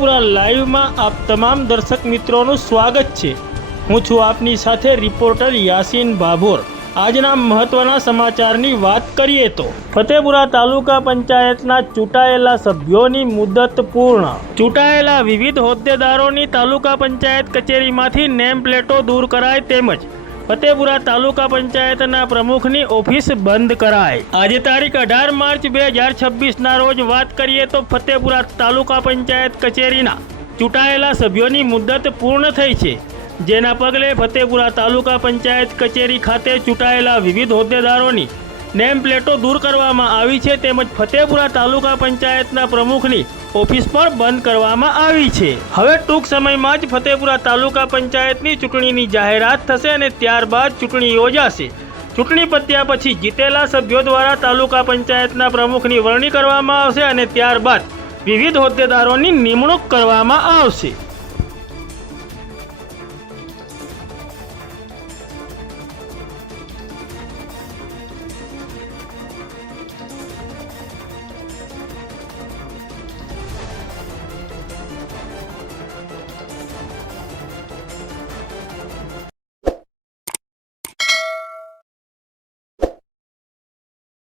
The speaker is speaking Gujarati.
ફતેપુરા લાઈવમાં આપ તમામ દર્શક મિત્રોનું સ્વાગત છે। હું છું આપની સાથે રિપોર્ટર યાસીન ભાભોર। આજના મહત્વના સમાચારની વાત કરીએ તો ફતેપુરા તાલુકા પંચાયતના ચૂંટાયેલા સભ્યોની મુદત પૂર્ણ। ચૂંટાયેલા વિવિધ હોદ્દેદારોની તાલુકા પંચાયત કચેરીમાંથી નેમ પ્લેટો દૂર કરાય તેમજ ફતેપુરા તાલુકા પંચાયતના પ્રમુખની ઓફિસ બંધ કરાય। આજે તારીખ 18 માર્ચ 2026ના રોજ વાત કરીએ તો ફતેપુરા તાલુકા પંચાયત કચેરીના ચૂંટાયેલા સભ્યોની મુદત પૂર્ણ થઈ છે, જેના પગલે ફતેપુરા તાલુકા પંચાયત કચેરી ખાતે ચૂંટાયેલા વિવિધ હોદ્દેદારોની નેમ પ્લેટો દૂર કરવામાં આવી છે તેમજ ફતેપુરા તાલુકા પંચાયતના પ્રમુખની ઓફિસ પણ બંધ કરવામાં આવી છે। હવે ટૂંક સમયમાં જ ફતેપુરા તાલુકા પંચાયતની ચૂંટણીની જાહેરાત થશે અને ત્યારબાદ ચૂંટણી યોજાશે। ચૂંટણી પત્યા પછી જીતેલા સભ્યો દ્વારા તાલુકા પંચાયતના પ્રમુખની વરણી કરવામાં આવશે અને ત્યારબાદ વિવિધ હોદ્દેદારોની નિમણૂક કરવામાં આવશે।